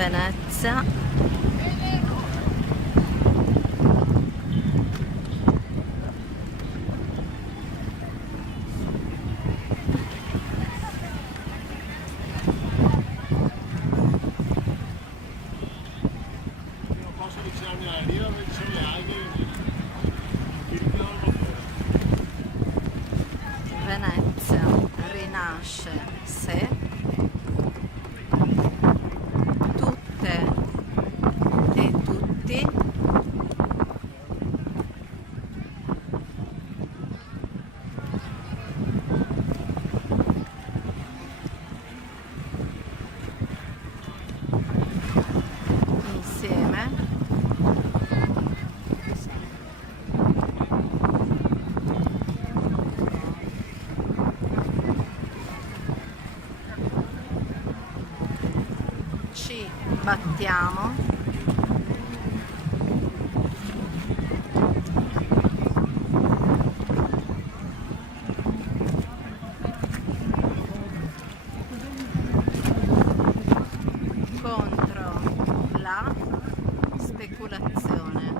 Venezia. Non posso avvicinarmi alla riva perché ci sono le alghe. Venezia rinasce se tutte e tutti insieme ci battiamo contro la speculazione.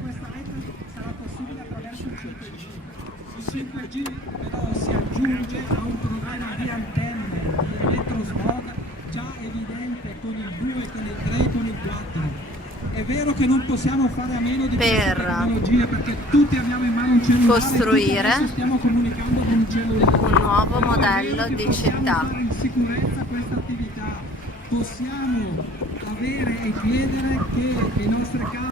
Questa rete sarà possibile attraverso il 5G. Il 5G però si aggiunge a un programma di antenne, di elettrosmog già evidente con il 2, con il 3, con il 4. È vero che non possiamo fare a meno di queste tecnologie perché tutti abbiamo in mano un cellulare, costruire tutti stiamo comunicando con un cellulare. un nuovo Però è modello vero che di possiamo città. fare in sicurezza questa attività, possiamo avere e chiedere che le nostre case